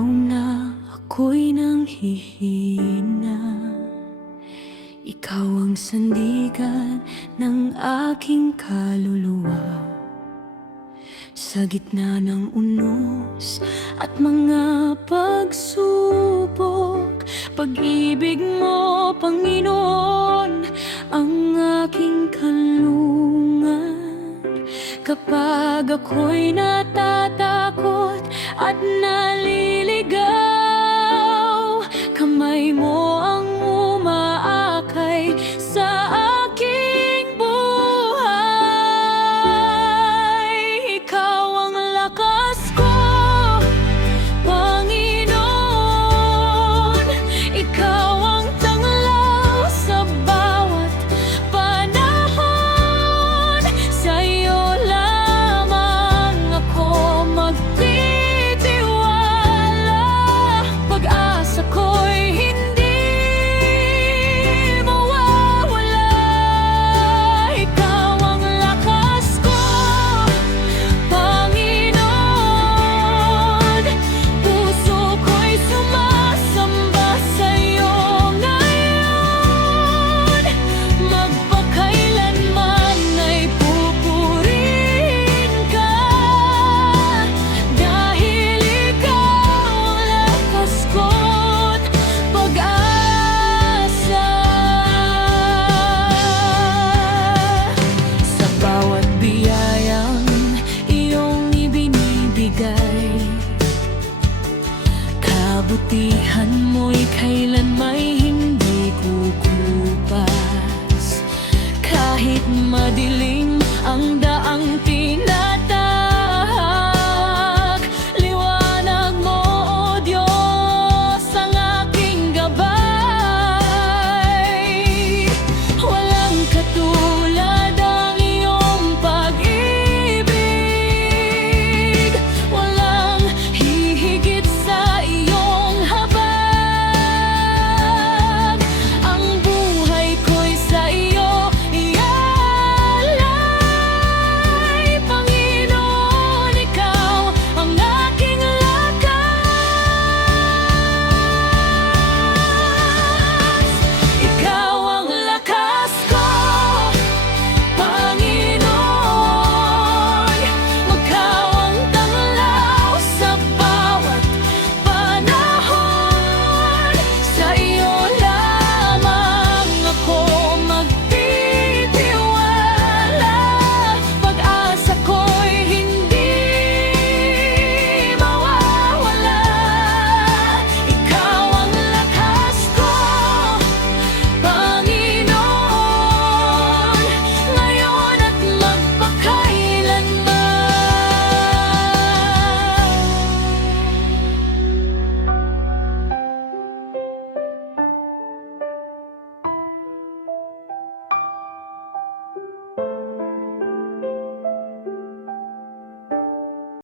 araw na ako'y nanghihina, ikaw ang sandigan ng aking kaluluwa. Sa gitna ng unos at mga pagsubok, pag-ibig mo, Panginoon, ang aking kalungan. Kapag ako'y natatakot at naliligaw, kamay mo ang umaakay sa aking buhay. Ikaw ang lakas ko, Panginoon. Ikaw ang tanglaw sa bawat panahon. Sa'yo lamang ako magtitiwala. Pag-asa ko'y hindi mawawala. Ikaw ang lakas ko, Panginoon. Puso ko'y sumasamba sa'yo ngayon. Magpakailanman ay pupurihin ka, dahil ikaw ang lakas ko't pag-asa. Sa bawat biyayang iyong ibinibigay, kabutihan mo'y kailanmay hindi kukupas. Kahit madilim ang daang